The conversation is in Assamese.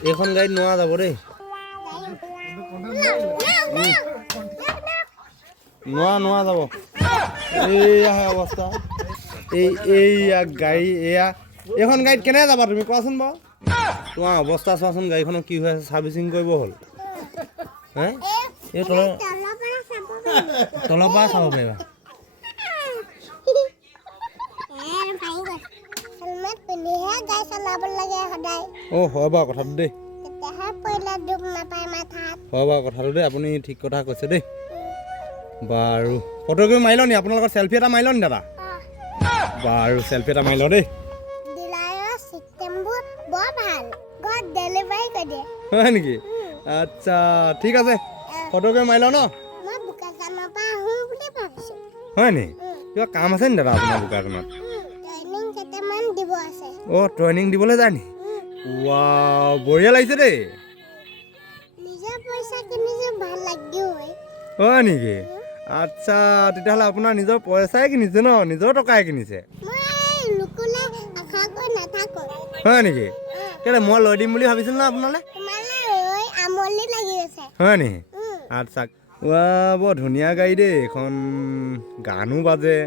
এইখন গাড়ীত নোৱাৰা যাব দেই নোৱাৰা যাব এইয়াহে অৱস্থা এইয়া গাড়ী এয়া এইখন গাড়ীত কেনেকৈ যাবা তুমি কোৱাচোন বাৰু তোমাৰ অৱস্থা চোৱাচোন গাড়ীখনৰ কি হৈ আছে ছাৰ্ভিচিং কৰিব হ'ল হে এই তলৰ পৰা চাব পাৰিবা অ' হয় বাৰু কথাটো দেই হয় বাৰু কথাটো দেই আপুনি ঠিক কথা কৈছে দেই বাৰু ফটোকপি মাৰি লওঁ নি আপোনাৰ লগত চেল্ফি এটা মাৰি লওঁ নি দাদা বাৰু চেল্ফি এটা মাৰি লওঁ দেই হয় নেকি আচ্ছা ঠিক আছে ফটোকপি মাৰি লওঁ ন হয় নি কিবা কাম আছে নি দাদা আপোনাৰ বোকাখনত অ' ট্ৰেইনিং দিবলৈ যায় নি ৱাও বঢ়িয়া লাগিছে দেই হয় নেকি আচ্ছা তেতিয়াহ'লে আপোনাৰ নিজৰ পইচাই কিনিছে ন নিজৰ টকাই কিনিছে হয় নেকি কেলৈ মই লৈ দিম বুলি ভাবিছিলোঁ ন আপোনালৈ হয় নেকি আচ্ছা ৱা বৰ ধুনীয়া গাড়ী দেই এইখন গানো বাজে